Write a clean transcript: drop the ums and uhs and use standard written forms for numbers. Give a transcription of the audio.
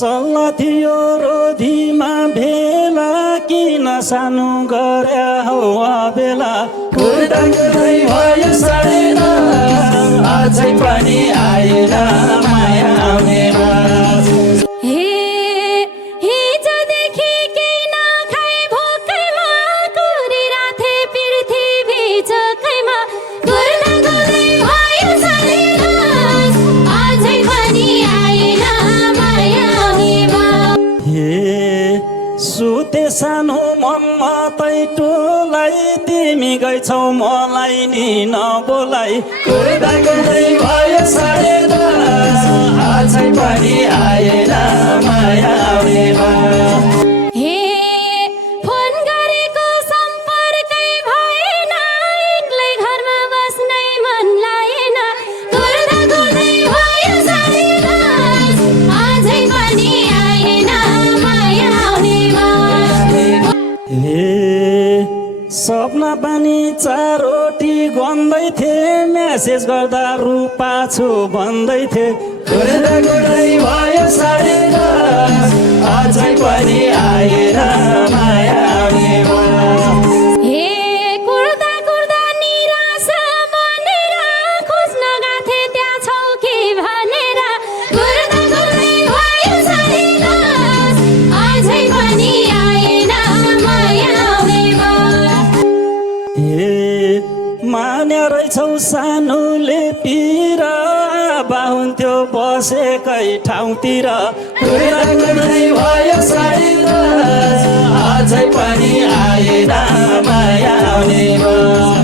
सल्लाह थियो रोधीमा भेला किन सानो गरे हो बेला कुर्दा कुर्दै भयो साढे दस अझै पनि आएन माया आउने बस सुते सानो मम्मा तै टोलाई तिमी गइछौ मलाई नि नबोलाई कुर्दा कुर्दै भयो साढे दस अझै पनि आएन माया आउने बस सपना पनि चारोटी गन्दै थिए मेसेज गर्दा रूपा छु भन्दै थिए कुर्दा कुर्दै भयो साढे दस अझै पनि आएन माया आउने बस मान्या रहेछौ सानोले पिर बाहुन्थ्यो बसेकै ठाउँतिर कुर्दा कुर्दै भयो साढे दस अझै पनि आएन माया आउने बस